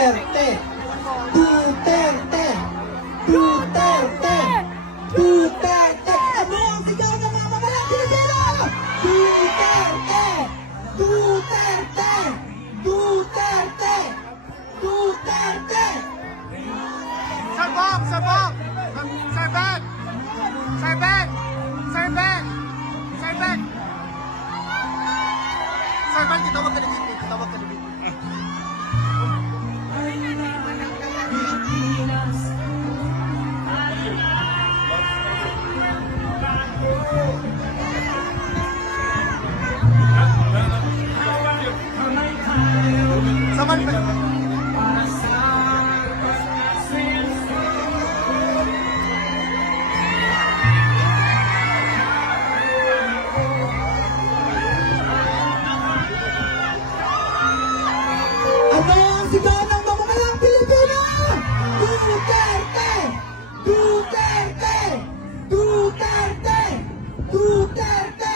Duterte! Duterte! Duterte! Duterte! Ano ang sigaw ng mga mamamayang Pilipino? Duterte! Duterte! Duterte! Duterte! Sabak! Sabak! Sabak! Sabak! Sabak! Sabak! Sabak! Itawag ka na dito. Itawag ka na dito. Saman pa. Ano ang sigaw ng mamamayang Pilipino? Duterte! Duterte! Duterte! Duterte!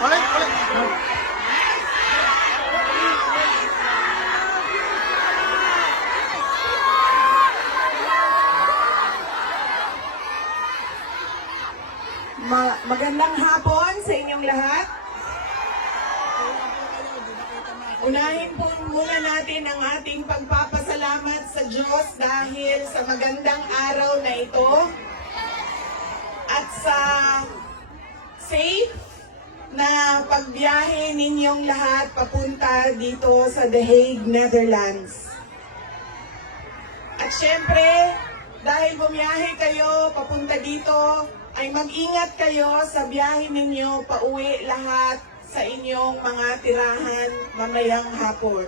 Ulit! Ulit! Magandang hapon sa inyong lahat. Unahin po muna natin ang ating pagpapasalamat sa Diyos dahil sa magandang araw na ito at sa safe na pagbiyahe ninyong lahat papunta dito sa The Hague, Netherlands. At syempre, dahil bumiyahe kayo papunta dito, ay mag-ingat kayo sa biyahe ninyo pauwi lahat sa inyong mga tirahan mamayang hapon.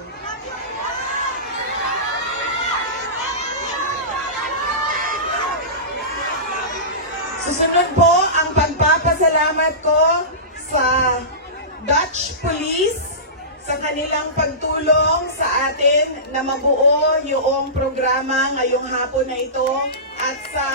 Susunod po ang pagpapasalamat ko sa Dutch Police sa kanilang pagtulong sa atin na mabuo yung programa ngayong hapon na ito at sa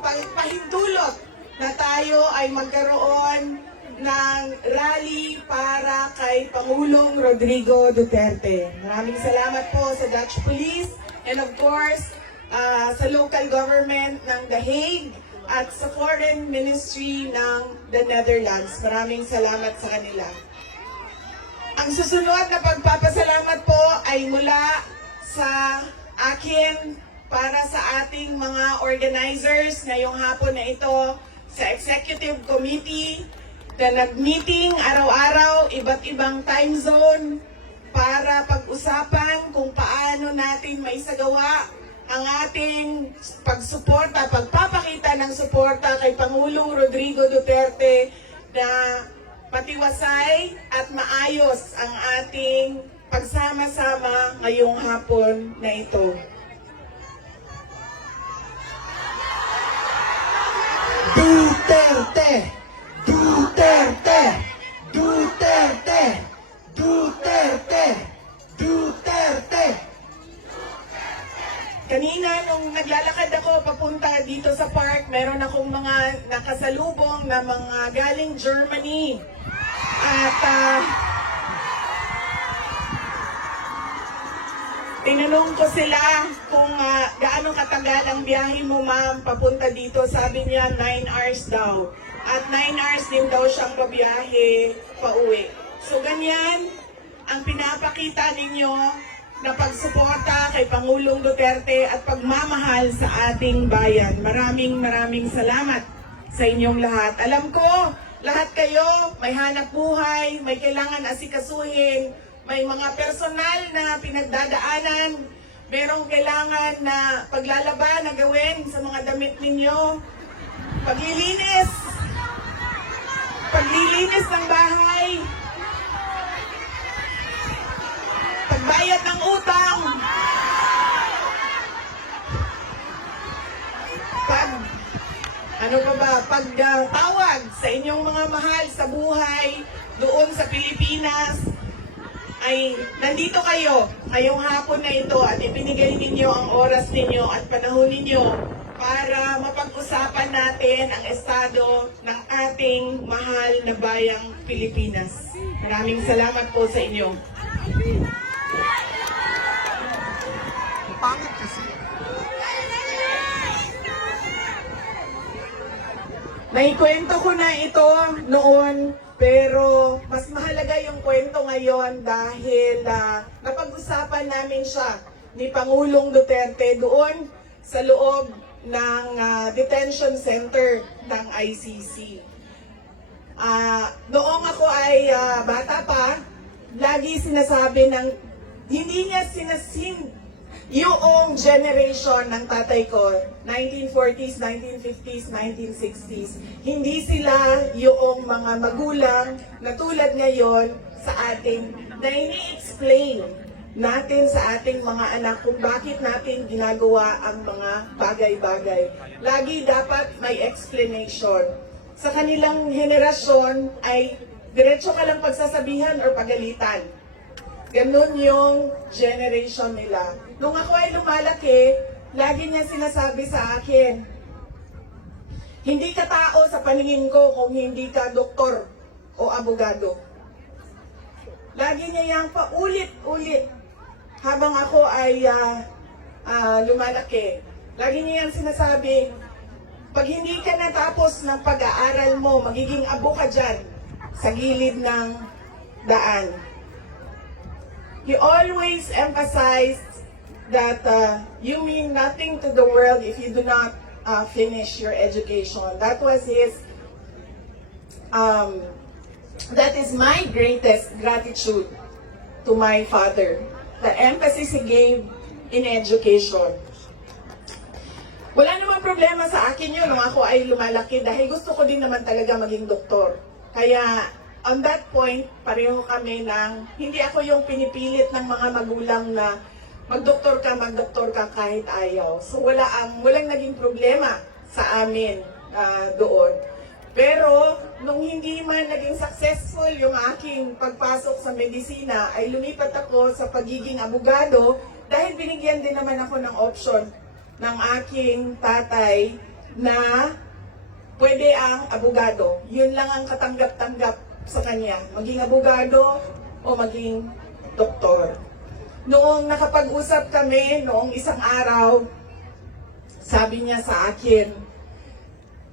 pagpahintulot na tayo ay magkaroon ng rally para kay Pangulong Rodrigo Duterte. Maraming salamat po sa Dutch Police and of course sa local government ng The Hague at sa Foreign Ministry ng the Netherlands. Maraming salamat sa kanila. Ang susunod na pagpapasalamat po ay mula sa akin para sa ating mga organizers ngayong hapon na ito sa Executive Committee na nag-meeting araw-araw, iba't ibang time zone para pag-usapan kung paano natin maisagawa ang ating pagsuporta, pagpapakita ng suporta kay Pangulong Rodrigo Duterte na patiwasay at maayos ang ating pagsama-sama ngayong hapon na ito. Duterte! Duterte! Duterte! Duterte! Duterte! Kanina, nung naglalakad ako papunta dito sa park, meron akong mga nakasalubong na mga galing Germany. At tinanong ko sila kung gaano katagal ang biyahe mo, ma'am, papunta dito. Sabi niya, 9 hours daw. At 9 hours din daw siyang babiyahe pauwi. So ganyan ang pinapakita ninyo na pagsuporta kay Pangulong Duterte at pagmamahal sa ating bayan. Maraming salamat sa inyong lahat. Alam ko, lahat kayo may hanap buhay, may kailangan asikasuhin, may mga personal na pinagdadaanan, merong kailangan na paglalaban na gawin sa mga damit ninyo, paglilinis ng bahay, pagbayad ng utang, pagtawag sa inyong mga mahal sa buhay doon sa Pilipinas, ay nandito kayo ngayong hapon na ito at ibinigay ninyo ang oras ninyo at panahon ninyo para mapag-usapan natin ang estado ng ating mahal na bayang Pilipinas. Maraming salamat po sa inyo. Ang pangit kasi. Naikwento ko na ito noon, pero mas mahalaga yung kwento ngayon dahil napag-usapan namin siya ni Pangulong Duterte doon sa loob ng detention center ng ICC. Noong ako ay bata pa, lagi sinasabi ng hindi niya yung generation ng tatay ko, 1940s, 1950s, 1960s, hindi sila yung mga magulang na tulad ngayon sa ating, na ini-explain natin sa ating mga anak kung bakit natin ginagawa ang mga bagay-bagay. Lagi dapat may explanation. Sa kanilang henerasyon ay diretso ka lang pagsasabihan or pagalitan. Ganun yung generation nila. Nung ako ay lumalaki, lagi niya sinasabi sa akin, hindi ka tao sa paningin ko kung hindi ka doktor o abogado. Lagi niya yang paulit-ulit habang ako ay lumalaki. Lagi niya yang sinasabi, pag hindi ka natapos ng pag-aaral mo, magiging abo ka dyan sa gilid ng daan. He always emphasized that you mean nothing to the world if you do not finish your education. That was his, that is my greatest gratitude to my father. The emphasis he gave in education. Wala namang problema sa akin yun nung ako ay lumalaki dahil gusto ko din naman talaga maging doktor. Kaya on that point, pareho kami ng, hindi ako yung pinipilit ng mga magulang na magdoktor ka kahit ayaw. So walang naging problema sa amin doon. Pero nung hindi man naging successful yung aking pagpasok sa medisina, ay lumipat ako sa pagiging abogado dahil binigyan din naman ako ng option ng aking tatay na pwede ang abogado. Yun lang ang katanggap-tanggap sa kanya, maging abogado o maging doktor. Noong nakapag-usap kami, noong isang araw, sabi niya sa akin,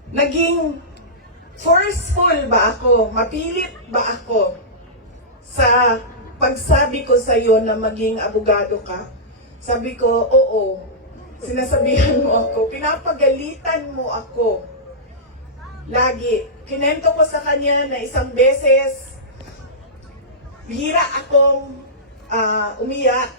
naging forceful ba ako, mapilit ba ako sa pagsabi ko sa iyo na maging abogado ka? Sabi ko, oo. Sinasabihan mo ako, pinapagalitan mo ako. Lagi. Kinento ko sa kanya na isang beses, bihira akong umiyak.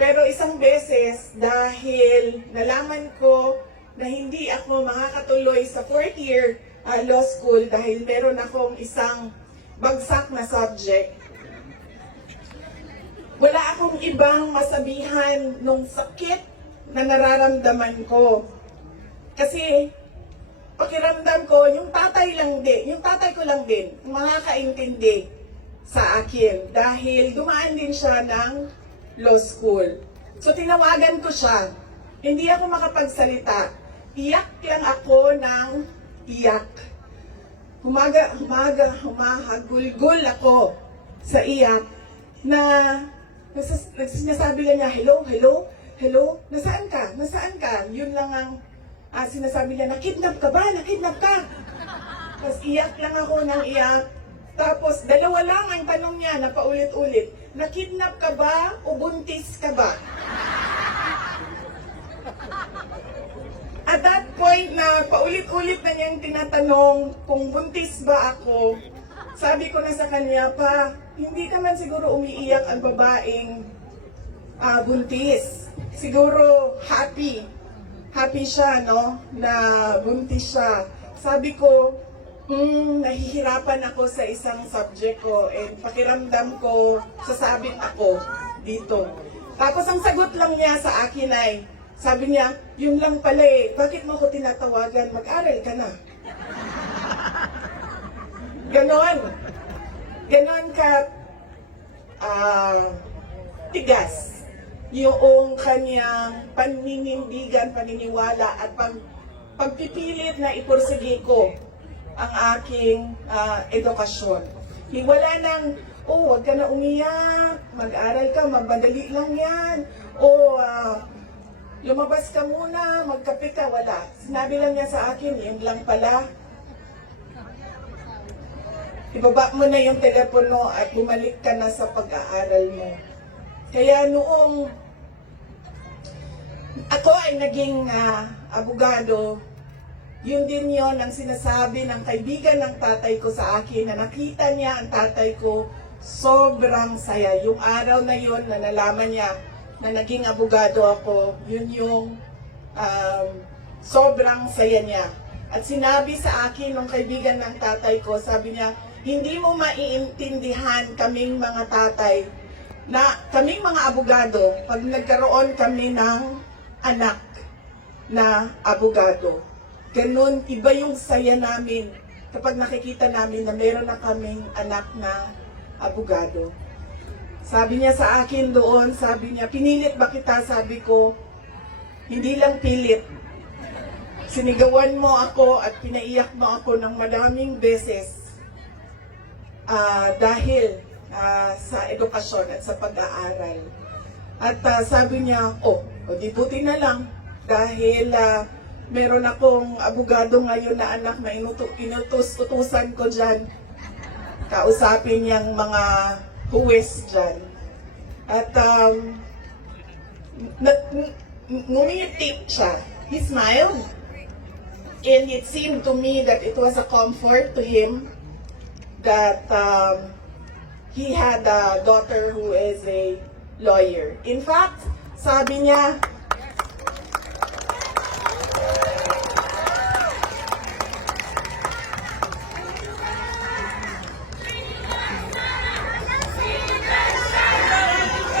Pero isang beses, dahil nalaman ko na hindi ako makakatuloy sa 4th year law school dahil meron akong isang bagsak na subject. Wala akong ibang masabihan nung sakit na nararamdaman ko. Kasi pakiramdam ko, yung tatay ko lang din, makakaintindi sa akin dahil dumaan din siya ng law school. So tinawagan ko siya. Hindi ako makapagsalita. Iyak lang ako ng iyak. Humahagulgul ako sa iyak na sinasabi niya, hello, hello, hello, nasaan ka? Nasaan ka? Yun lang ang sinasabi niya, nakidnap ka ba? Nakidnap ka? Tapos iyak lang ako ng iyak. Tapos dalawa lang ang tanong niya na paulit-ulit, nakidnap ka ba o buntis ka ba? At that point na paulit-ulit na niyang tinatanong kung buntis ba ako, sabi ko na sa kanya, pa, hindi ka man siguro umiiyak ang babaeng buntis. Siguro happy siya, no, na buntis siya. Sabi ko, nahihirapan ako sa isang subject ko and pakiramdam ko, sasabit ako dito. Tapos ang sagot lang niya sa akin ay, sabi niya, yun lang pala eh, bakit mo ko tinatawagan, mag-aral ka na. ganon ka tigas yung kanyang paninindigan, paniniwala at pagpipilit na ipursige ko ang aking edukasyon. Wala nang, wag ka na umiyak, mag-aral ka, madali lang yan, lumabas ka muna, magkape ka, wala. Sinabi lang niya sa akin, yun lang pala. Ibaba mo na yung telepono at bumalik ka na sa pag-aaral mo. Kaya noong ako ay naging abogado, yun din yon ang sinasabi ng kaibigan ng tatay ko sa akin na nakita niya ang tatay ko sobrang saya. Yung araw na yun na nalaman niya na naging abogado ako, yun yung sobrang saya niya. At sinabi sa akin ng kaibigan ng tatay ko, sabi niya, hindi mo maiintindihan kaming mga tatay na kaming mga abogado pag nagkaroon kami ng anak na abogado. Ganun, iba yung saya namin kapag nakikita namin na meron na kaming anak na abogado. Sabi niya sa akin doon, sabi niya, pinilit ba kita? Sabi ko, hindi lang pilit. Sinigawan mo ako at pinaiyak mo ako ng madaming beses dahil sa edukasyon at sa pag-aaral. At sabi niya, di buti na lang dahil meron akong abogado ngayon na anak na inutos-utusan ko dyan. Kausapin niyang mga huwes dyan. At ngumiti siya. He smiled. And it seemed to me that it was a comfort to him that he had a daughter who is a lawyer. In fact, sabi niya,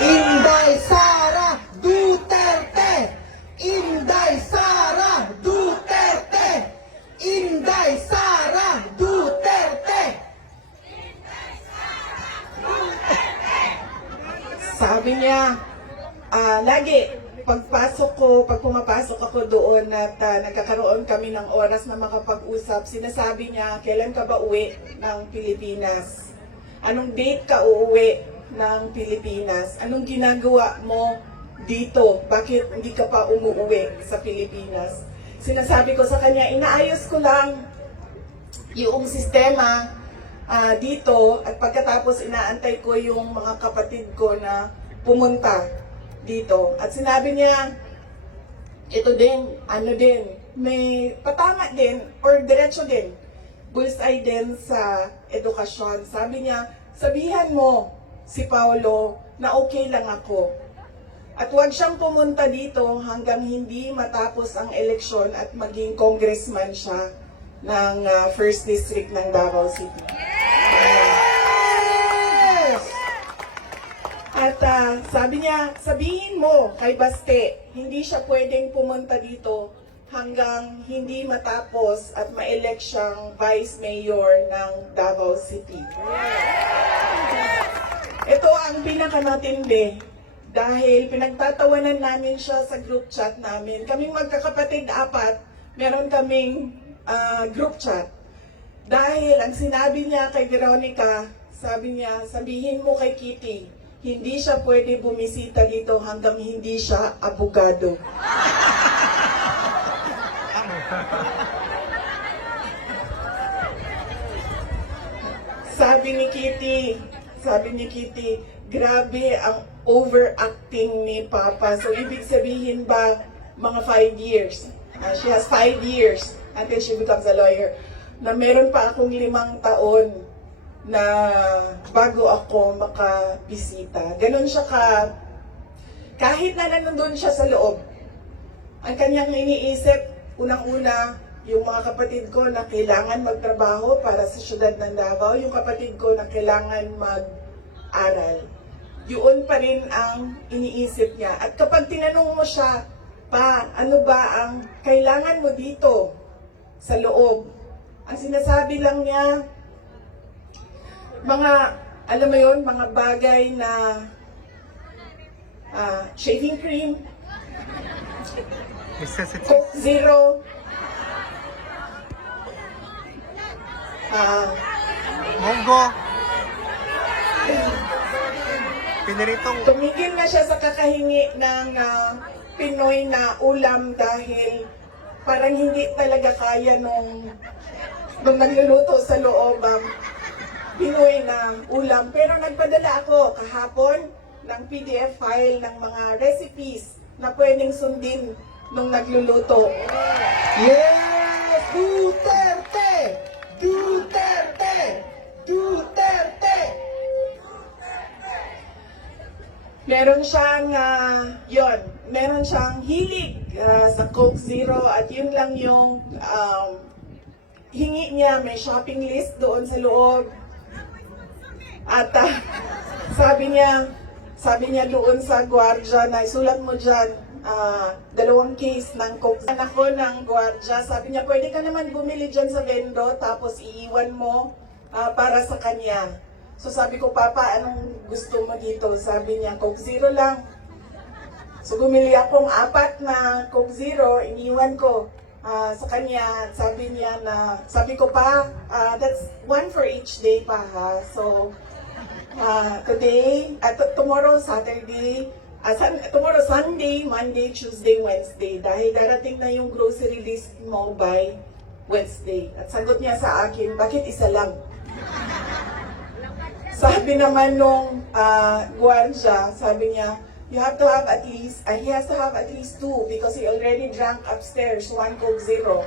Inday Sara Duterte! Inday Sara Duterte! Inday Sara Duterte! sabi niya, lagi, pag pumapasok ako doon at nagkakaroon kami ng oras na makapag-usap, sinasabi niya, kailan ka ba uwi ng Pilipinas? Anong date ka uuwi ng Pilipinas? Anong ginagawa mo dito? Bakit hindi ka pa umuwi sa Pilipinas? Sinasabi ko sa kanya, inaayos ko lang yung sistema dito at pagkatapos inaantay ko yung mga kapatid ko na pumunta dito. At sinabi niya, ito din, may patama din or diretso din, bullseye din sa edukasyon. Sabi niya, sabihan mo si Paulo na okay lang ako. At huwag siyang pumunta dito hanggang hindi matapos ang eleksyon at maging congressman siya ng 1st District ng Davao City. Yes! At sabi niya, sabihin mo kay Baste, hindi siya pwedeng pumunta dito hanggang hindi matapos at ma-elect siyang Vice Mayor ng Davao City. Ito ang pinakamatindi dahil pinagtatawanan namin siya sa group chat namin. Kaming magkakapatid 4, meron kaming group chat. Dahil ang sinabi niya kay Veronica, sabi niya, sabihin mo kay Kitty, hindi siya pwede bumisita dito hanggang hindi siya abogado. Sabi ni Kitty, grabe ang overacting ni Papa. So, ibig sabihin ba, mga 5 years. She has 5 years until she becomes a lawyer. Na meron pa akong 5 taon na bago ako makabisita. Ganon siya kahit na nandun siya sa loob, ang kanyang iniisip, unang-una, yung mga kapatid ko na kailangan magtrabaho para sa syudad ng Davao, yung kapatid ko na kailangan mag-aral. Yun pa rin ang iniisip niya. At kapag tinanong mo siya, pa, ano ba ang kailangan mo dito sa loob? Ang sinasabi lang niya, mga, alam mo yun, mga bagay na shaving cream, Necessity. Coke Zero, Munggo. Piniritong tumigil na siya sa kakahingi ng Pinoy na ulam dahil parang hindi talaga kaya nung nagluluto sa loob ang Pinoy na ulam. Pero nagpadala ako kahapon ng PDF file ng mga recipes na pwedeng sundin nung nagluluto. Yes! Duterte! Duterte! Duterte! Meron siyang, meron siyang hilig sa Coke Zero at yun lang yung hingi niya. May shopping list doon sa loob. At sabi niya doon sa gwardiya na isulat mo dyan, 2 case ng Coke. Anak ko ng gwardiya, sabi niya, pwede ka naman bumili dyan sa vendo tapos iiwan mo para sa kanya. So sabi ko, Papa, anong gusto mo dito? Sabi niya, Coke Zero lang. So bumili akong 4 na Coke Zero, iniwan ko sa kanya. Sabi ko pa, that's 1 for each day pa ha. So today, tomorrow Saturday, tomorrow Sunday, Monday, Tuesday, Wednesday. Dahil darating na yung grocery list mo by Wednesday. At sagot niya sa akin, bakit isa lang? Sabi naman nung gwardiya, sabi niya, he has to have at least 2 because he already drank upstairs 1 Coke Zero.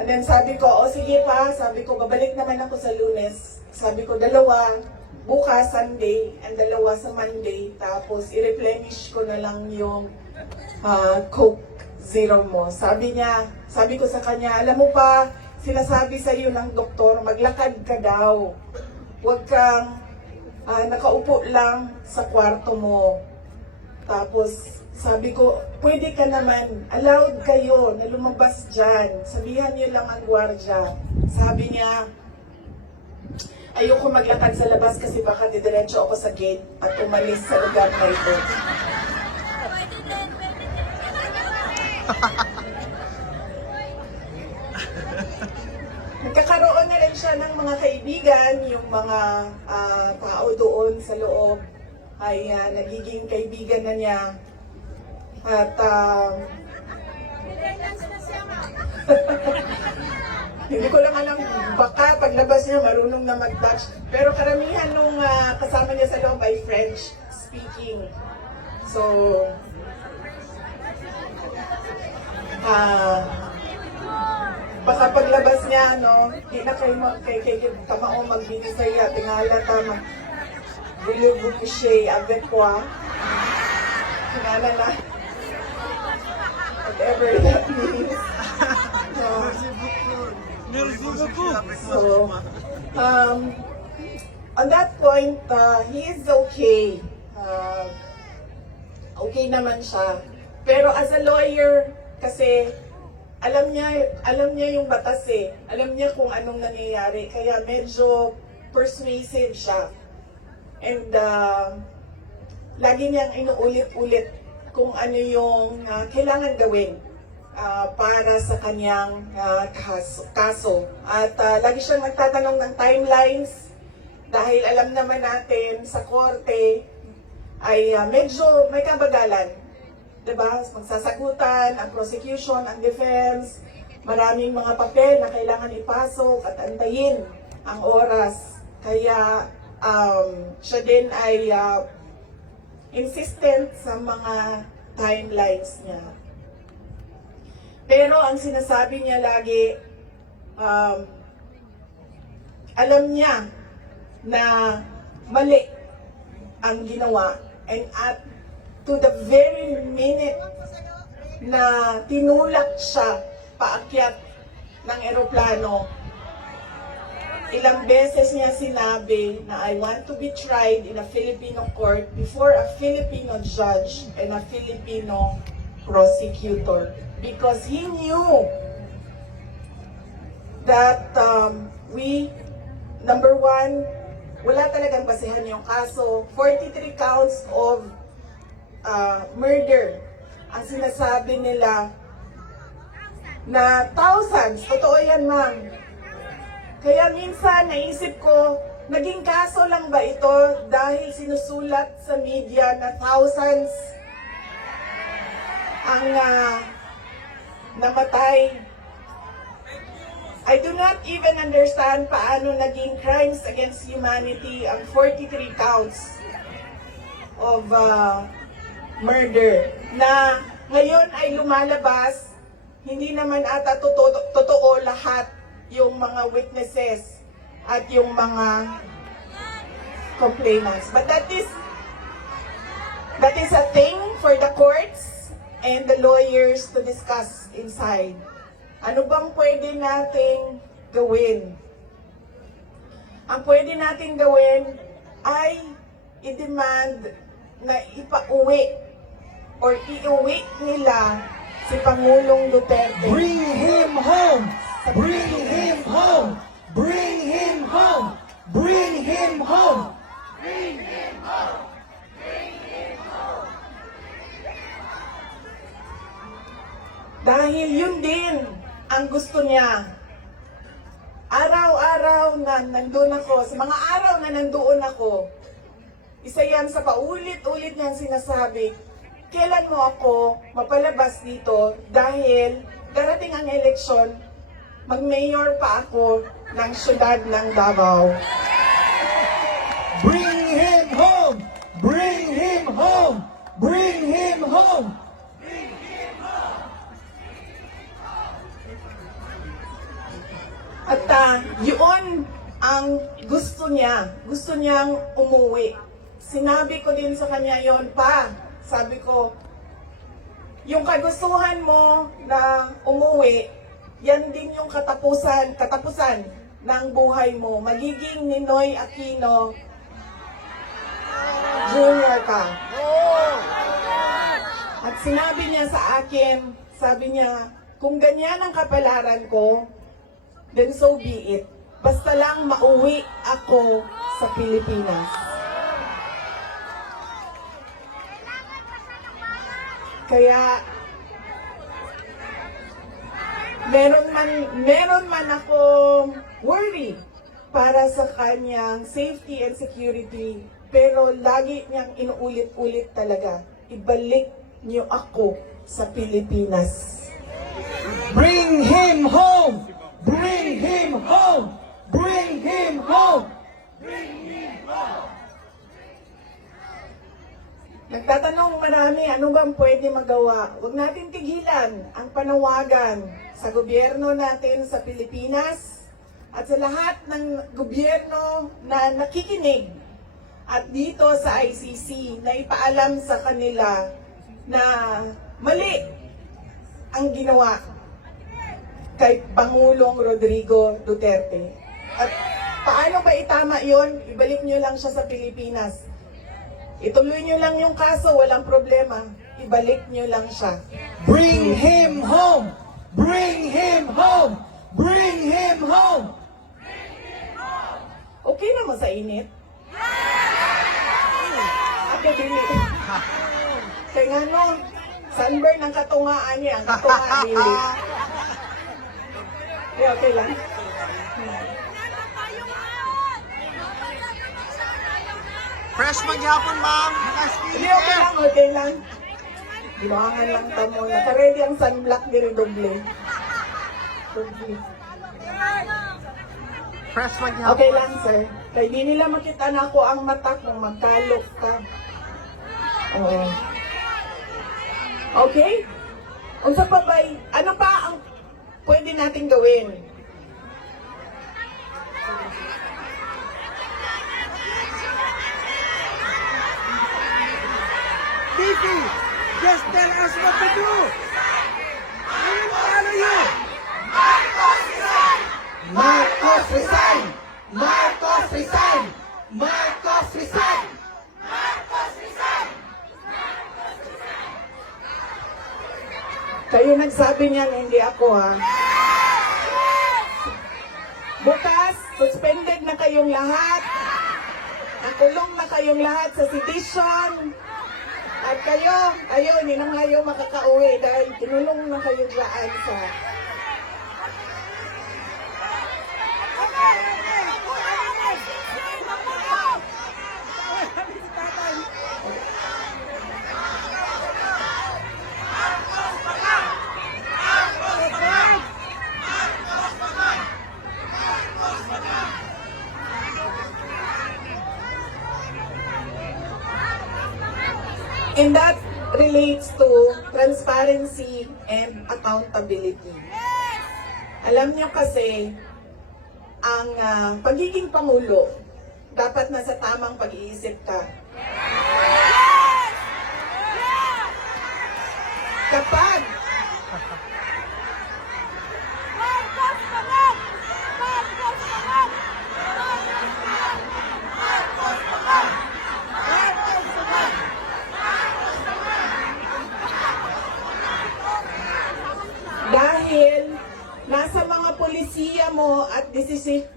And then sabi ko, sige pa, sabi ko, babalik naman ako sa Lunes. Sabi ko, 2, bukas Sunday, and 2 sa Monday, tapos i-replenish ko na lang yung Coke Zero mo. Sabi ko sa kanya, alam mo pa, sinasabi sa iyo ng doktor, maglakad ka daw. Huwag kang nakaupo lang sa kwarto mo. Tapos sabi ko, pwede ka naman, allowed kayo na lumabas dyan. Sabihan niyo lang ang gwardiya. Sabi niya, ayoko maglakad sa labas kasi baka didiretso ako sa gate at umalis sa lugar na ito. Nagkakaroon na rin siya ng mga kaibigan, yung mga tao doon sa loob ay nagiging kaibigan na niya. At hindi ko lang alam, baka paglabas niya marunong na mag-Dutch. Pero karamihan nung kasama niya sa loob ay French speaking. So, baka paglabas niya, no, hindi na kayo kay kamao magbinisaya, tingala tama. Voulez-vous coucher avec moi? Tingala na. Whatever that means. So, on that point, he is okay. Okay naman siya. Pero as a lawyer, kasi alam niya yung batas eh. Alam niya kung anong nangyayari. Kaya medyo persuasive siya. And lagi niyang inuulit-ulit kung ano yung kailangan gawin para sa kanyang kaso. At lagi siyang nagtatanong ng timelines dahil alam naman natin sa korte ay medyo may kabagalan. Diba? Magsasagutan, ang prosecution, ang defense, maraming mga papel na kailangan ipasok at antayin ang oras. Kaya siya din ay insistent sa mga timelines niya. Pero ang sinasabi niya lagi, alam niya na mali ang ginawa, and at to the very minute na tinulak siya paakyat ng eroplano, ilang beses niya sinabi na I want to be tried in a Filipino court before a Filipino judge and a Filipino prosecutor. Because he knew that we number one, wala talagang basehan yung kaso. 43 counts of murder. Ang sinasabi nila na thousands. Totoo yan, ma'am. Kaya minsan naisip ko, naging kaso lang ba ito dahil sinusulat sa media na thousands ang namatay? I do not even understand paano naging crimes against humanity ang 43 counts of murder na ngayon ay lumalabas. Hindi naman ata totoo lahat yung mga witnesses at yung mga complainants. But that is a thing for the courts and the lawyers to discuss inside. Ano bang pwede nating gawin? Ang pwede nating gawin ay i-demand na ipauwi or iuwi nila si Pangulong Duterte. Bring him home! Bring him home! Bring him home! Bring him home! Bring him home! Bring him home! Dahil yun din ang gusto niya. Araw-araw na nandun ako, sa mga araw na nandoon ako, isa yan sa paulit-ulit niyang sinasabi, kailan mo ako mapalabas dito dahil darating ang eleksyon, mag-mayor pa ako ng syudad ng Davao. Bring him home! Bring him home! Bring him home! At yun ang gusto niya. Gusto niyang umuwi. Sinabi ko din sa kanya yon pa. Sabi ko, yung kagustuhan mo na umuwi, yan din yung katapusan ng buhay mo. Magiging Ninoy Aquino Jr. ka. At sinabi niya sa akin, sabi niya, kung ganyan ang kapalaran ko, then so be it. Basta lang mauwi ako sa Pilipinas. Kaya meron man ako worry para sa kanyang safety and security, pero lagi niyang inuulit-ulit talaga, ibalik niyo ako sa Pilipinas. Bring him home! Bring him home! Bring him home! Nagtatanong marami, ano bang pwede magawa? Huwag natin tigilan ang panawagan sa gobyerno natin sa Pilipinas at sa lahat ng gobyerno na nakikinig at dito sa ICC na ipaalam sa kanila na mali ang ginawa kay Pangulong Rodrigo Duterte. At paano ba itama yon? Ibalik nyo lang siya sa Pilipinas. Ituloy nyo lang yung kaso, walang problema. Ibalik nyo lang siya. Bring him home! Bring him home! Bring him home! Okay naman sa init? Ako dili. Kaya nga no, sunburn ang katungaan niya, ang katungaan dili. Okay lang. Fresh maghapon, ma'am. Hindi, okay lang. Dibangan lang tamo. Naka-ready ang sunblock diri doble. Fresh maghapon. Okay lang, sir. Kaya di nila makita na ako ang mata kung magkalok ka. Oo. Okay? Unsa pa ba? Ano pa ang pwede nating gawin? Vicky, just tell us what to do. We will follow you. Marcos resign! Marcos resign! Marcos resign! Marcos resign! Marcos resign! Kayo nagsabi niyan, hindi ako ha. Bukas, suspended na kayo kayong lahat. Nakulong na kayong lahat sa sedition. At kayo, ayun, hindi na kayo makakauwi dahil kinulong na kayo dyan sa... And that relates to transparency and accountability. Alam niyo kasi, ang pagiging Pangulo, dapat nasa tamang pag-iisip ka. Kapag dahil nasa mga polisiya mo at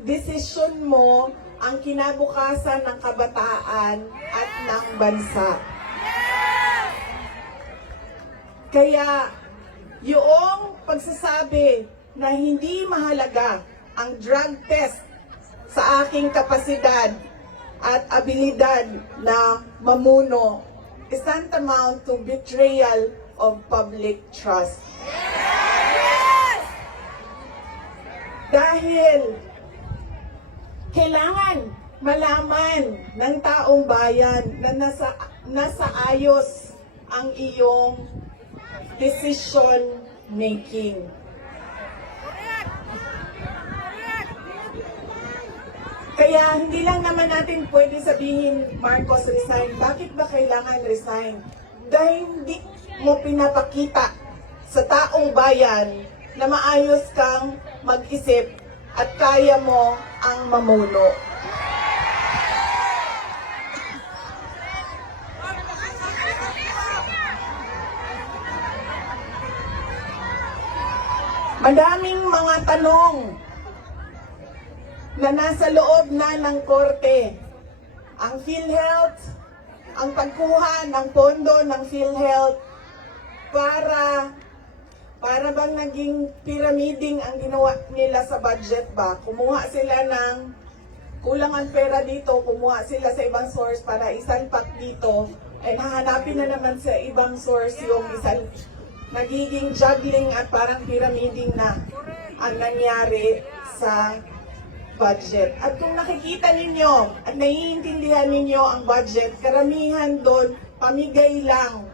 desisyon mo ang kinabukasan ng kabataan at ng bansa. Kaya yung pagsasabi na hindi mahalaga ang drug test sa aking kapasidad at abilidad na mamuno is tantamount to betrayal of public trust. Dahil kailangan malaman ng taong bayan na nasa ayos ang iyong decision making. Kaya hindi lang naman natin pwede sabihin, Marcos, resign. Bakit ba kailangan resign? Dahil hindi mo pinapakita sa taong bayan na maayos kang mag-isip at kaya mo ang mamuno. Madaming mga tanong na nasa loob na ng korte. Ang PhilHealth, ang pagkuha ng pondo ng PhilHealth para bang naging pyramiding ang ginawa nila sa budget ba? Kumuha sila ng kulang ang pera dito, kumuha sila sa ibang source para isalpak dito, and hahanapin na naman sa ibang source yung isang nagiging juggling at parang pyramiding na ang nangyari sa budget. At kung nakikita ninyo at naiintindihan ninyo ang budget, karamihan doon pamigay lang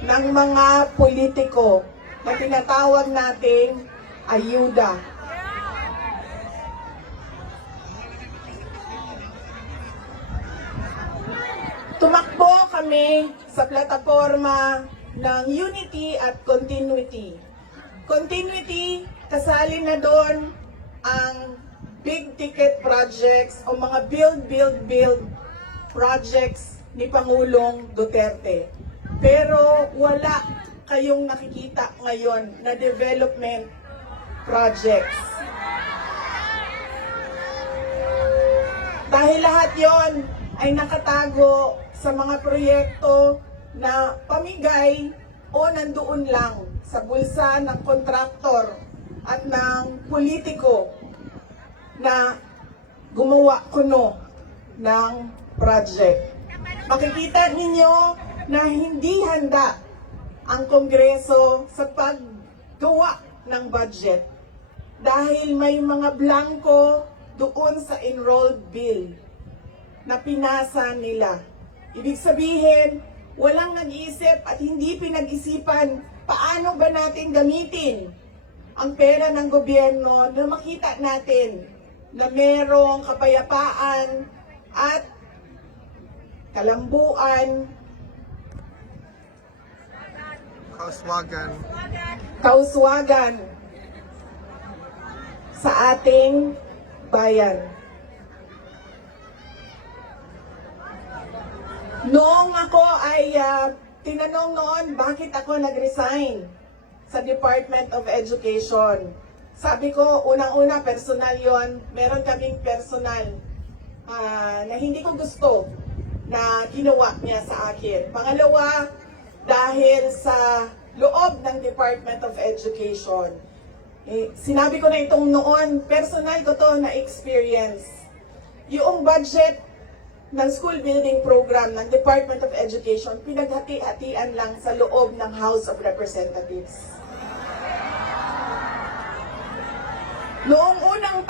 ng mga politiko na tinatawag nating ayuda. Tumakbo kami sa plataforma ng unity at continuity. Continuity, kasali na doon ang big ticket projects o mga build projects ni Pangulong Duterte. Pero wala kayong nakikita ngayon na development projects. Dahil lahat yon ay nakatago sa mga proyekto na pamigay o nandoon lang sa bulsa ng kontraktor at ng politiko na gumawa kuno ng project. Makikita ninyo na hindi handa ang Kongreso sa paggawa ng budget dahil may mga blanco doon sa enrolled bill na pinasa nila. Ibig sabihin, walang nag-iisip at hindi pinag-isipan paano ba natin gamitin ang pera ng gobyerno na makita natin na merong kapayapaan at kalambuan, kauswagan sa ating bayan. Noong ako ay tinanong noon bakit ako nag-resign sa Department of Education. Sabi ko, unang-una, personal yon. Meron kaming personal na hindi ko gusto na ginawa niya sa akin. Pangalawa, dahil sa loob ng Department of Education. Sinabi ko na itong noon, personal ko to na experience. Yung budget ng school building program ng Department of Education, pinaghati-hatian lang sa loob ng House of Representatives. Noong unang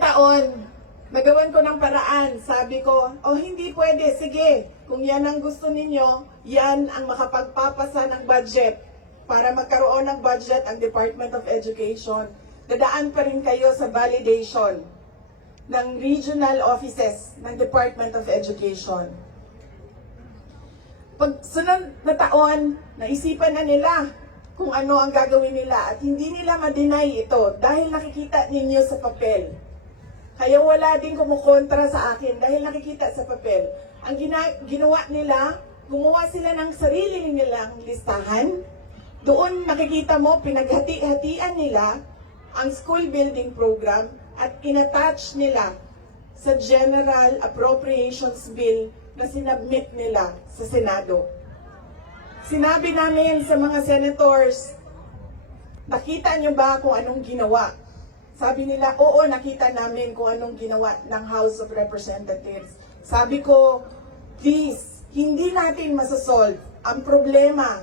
taon, nagawan ko ng paraan. Sabi ko, hindi pwede, sige, kung yan ang gusto ninyo, yan ang makapagpapasa ng budget. Para magkaroon ng budget ang Department of Education, dadaan pa rin kayo sa validation ng regional offices ng Department of Education. Pag sunod na taon, naisipan na nila kung ano ang gagawin nila at hindi nila ma-deny ito dahil nakikita ninyo sa papel. Kaya wala din kumukontra sa akin dahil nakikita sa papel. Ang ginawa nila, gumawa sila ng sarili nilang listahan. Doon nakikita mo, pinaghati-hatian nila ang school building program at inattach nila sa General Appropriations Bill na sinabmit nila sa Senado. Sinabi namin sa mga senators, nakita nyo ba kung anong ginawa? Sabi nila, oo, nakita namin kung anong ginawa ng House of Representatives. Sabi ko, please, hindi natin masasolve ang problema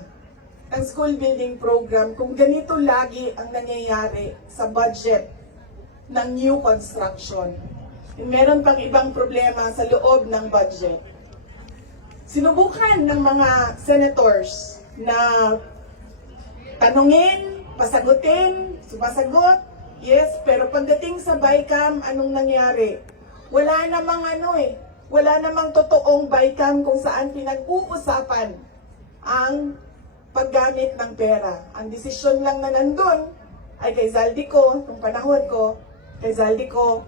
ng school building program kung ganito lagi ang nangyayari sa budget ng new construction. Meron pang ibang problema sa loob ng budget. Sinubukan ng mga senators na tanungin, pasagutin, sumasagot, yes, pero pagdating sa BICAM, anong nangyari? Wala namang totoong BICAM kung saan pinag-uusapan ang paggamit ng pera. Ang desisyon lang na nandun ay kay Zaldico, nung panahon ko, kay Zaldico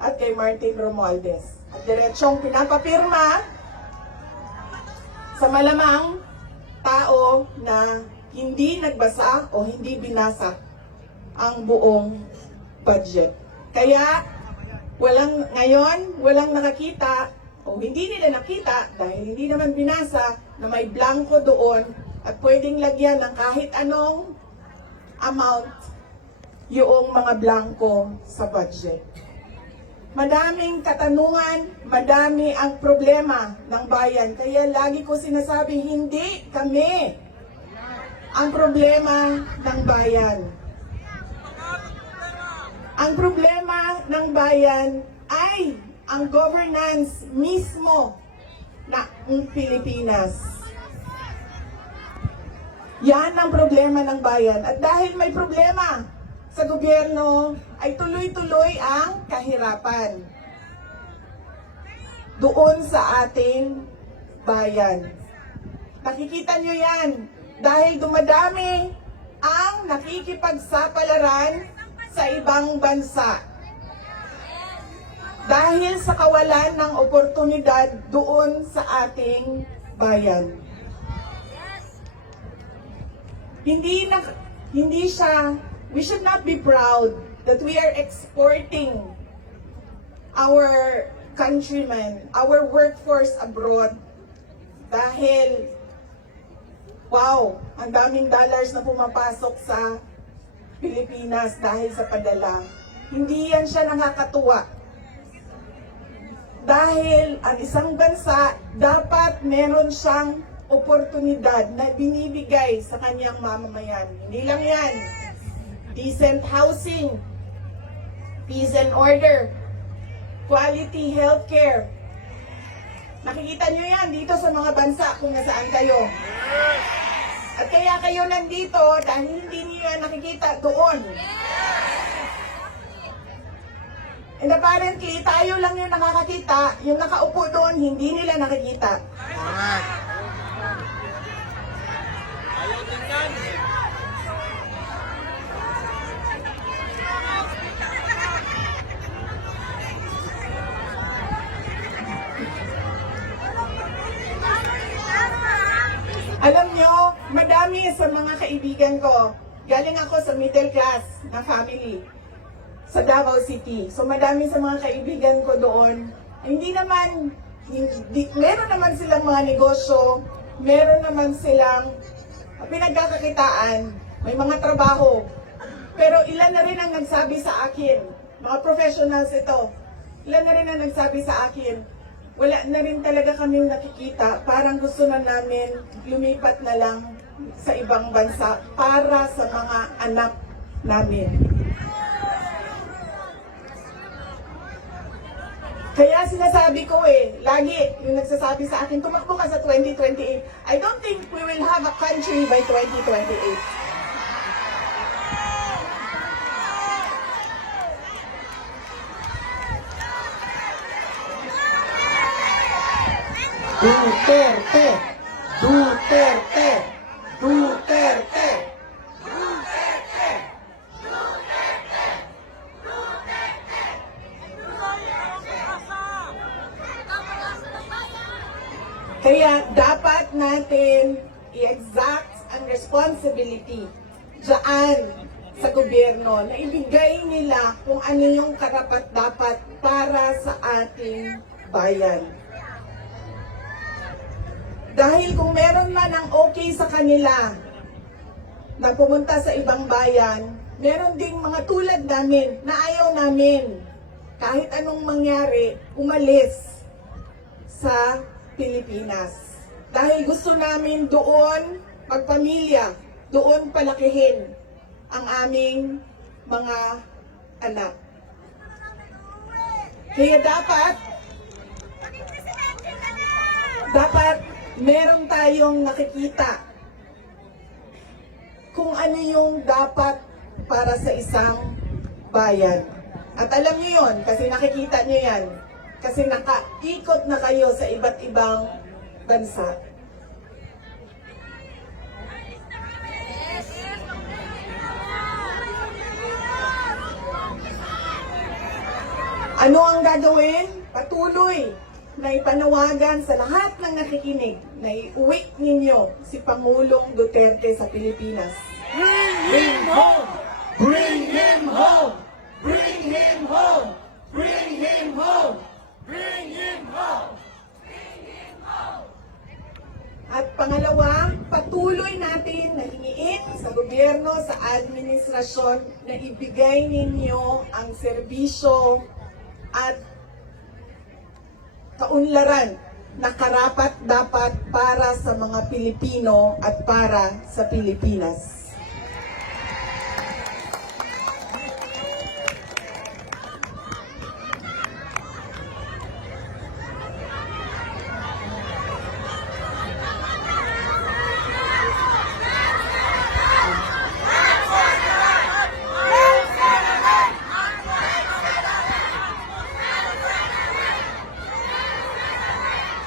at kay Martin Romualdez. At diretsong pinapapirma sa malamang tao na hindi nagbasa o hindi binasa ang buong budget. Kaya walang nakakita o hindi nila nakita dahil hindi naman binasa na may blanco doon at pwedeng lagyan ng kahit anong amount yung mga blanco sa budget. Madaming katanungan, madami ang problema ng bayan. Kaya lagi ko sinasabi, hindi kami ang problema ng bayan. Ang problema ng bayan ay ang governance mismo ng Pilipinas. Yan ang problema ng bayan. At dahil may problema sa gobyerno, ay tuloy-tuloy ang kahirapan doon sa ating bayan. Nakikita nyo yan dahil dumadami ang nakikipagsapalaran sa ibang bansa. Dahil sa kawalan ng oportunidad doon sa ating bayan. We should not be proud that we are exporting our countrymen, our workforce abroad dahil, wow, ang daming dollars na pumapasok sa Pilipinas dahil sa padala. Hindi yan siya nakakatuwa. Dahil ang isang bansa, dapat meron siyang oportunidad na binibigay sa kanyang mamamayan. Hindi lang yan. Decent housing, peace and order, quality healthcare. Nakikita nyo yan dito sa mga bansa kung nasaan kayo. At kaya kayo nandito dahil hindi niyo yan nakikita doon. And apparently, tayo lang yung nakakakita, yung nakaupo doon, hindi nila nakikita. Correct. Alam nyo, madami sa mga kaibigan ko, galing ako sa middle class na family. sa Davao City. So madami sa mga kaibigan ko doon, meron naman silang mga negosyo, meron naman silang pinagkakakitaan, may mga trabaho. Pero ilan na rin ang nagsabi sa akin, mga professionals ito, ilan na rin ang nagsabi sa akin, wala na rin talaga kaming nakikita, parang gusto na namin lumipat na lang sa ibang bansa para sa mga anak namin. Kaya sinasabi ko lagi yung nagsasabi sa akin, tumakbo ka sa 2028. I don't think we will have a country by 2028. Duterte! Duterte! Duterte! Kaya dapat natin i-exact ang responsibility dyan sa gobyerno na ibigay nila kung ano yung karapat-dapat para sa ating bayan. Dahil kung meron man ang okay sa kanila na pumunta sa ibang bayan, meron ding mga tulad namin na ayaw namin kahit anong mangyari umalis sa Pilipinas. Dahil gusto namin doon magpamilya, doon palakihin ang aming mga anak. Kaya dapat meron tayong nakikita kung ano yung dapat para sa isang bayan. At alam niyo yon kasi nakikita niyo yan. Kasi nakaikot na kayo sa iba't ibang bansa. Ano ang gagawin? Patuloy na ipanawagan sa lahat ng nakikinig na iuwi ninyo si Pangulong Duterte sa Pilipinas. Bring him home! Bring him home! Bring him home! Bring him home! Bring him home! At pangalawa, patuloy natin na hingiin sa gobyerno, sa administrasyon na ibigay ninyo ang serbisyo at kaunlaran na karapat-dapat para sa mga Pilipino at para sa Pilipinas.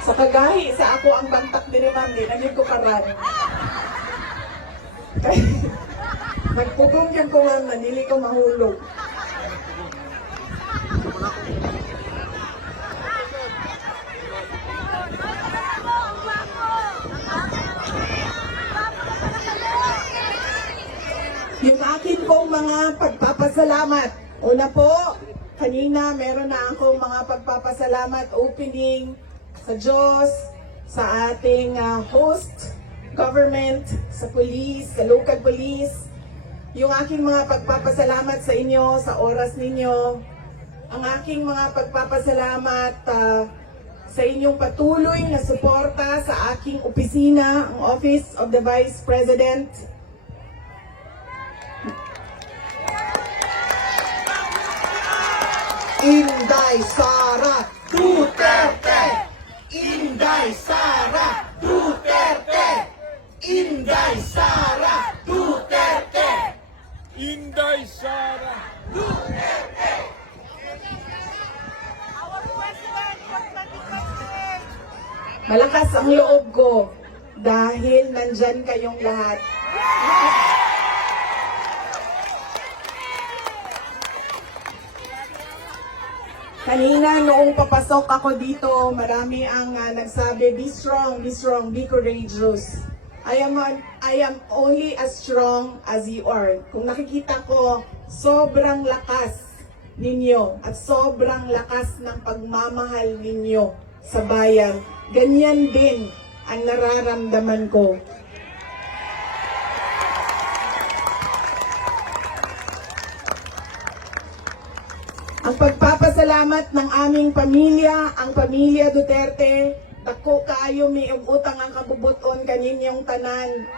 Sa kagahi, sa ako ang bantak din ni Mami, naging ko karan. Nagpugong yan ko nga, manili ko mahulog. Yung akin pong mga pagpapasalamat. Una po, kanina meron na akong mga pagpapasalamat opening sa Diyos, sa ating host government, sa police, sa local police. Yung aking mga pagpapasalamat sa inyo, sa oras ninyo. Ang aking mga pagpapasalamat sa inyong patuloy na suporta sa aking opisina, ang Office of the Vice President. Inday Sara Duterte! Inday Sara Duterte! Inday Sara Duterte! Inday Sara. Malakas ang loob ko dahil nandyan kayong lahat. Kanina noong papasok ako dito, marami ang nagsabi, be strong, be courageous. I am only as strong as you are. Kung nakikita ko, sobrang lakas ninyo at sobrang lakas ng pagmamahal ninyo sa bayan. Ganyan din ang nararamdaman ko. Ang pagpapasalamat ng aming pamilya, ang pamilya Duterte, dako kaayo mi og utang ang kabubuton kaninyong tanan.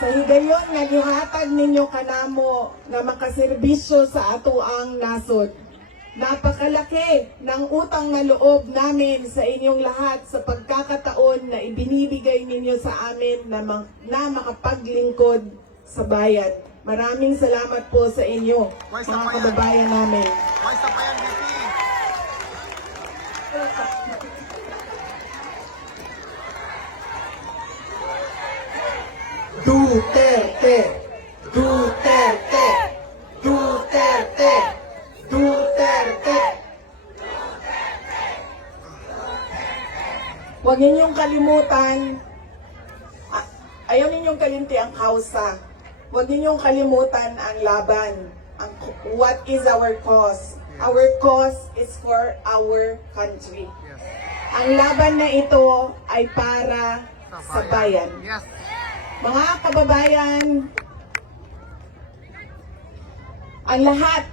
Sa higayon nga gihatag ninyo kanamo na makaserbisyo sa ato ang nasod. Napakalaki ng utang na loob namin sa inyong lahat sa pagkakataon na ibinibigay ninyo sa amin na makapaglingkod sa bayan. Maraming salamat po sa inyo, mga kababayan namin. Vice pa yan, VP. Duterte! Duterte! Duterte! Duterte! Huwag ninyong kalimutan, ayaw ninyong kalimti ang kausa. Huwag ninyong kalimutan ang laban. What is our cause? Our cause is for our country. Yes. Ang laban na ito ay para sa bayan. Yes. Mga kababayan, ang lahat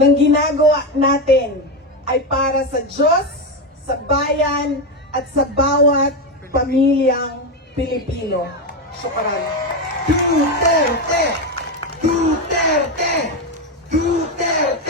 ng ginagawa natin ay para sa Diyos, sa bayan, at sa bawat pamilyang Pilipino. Syukran. Duterte! Duterte! Duterte!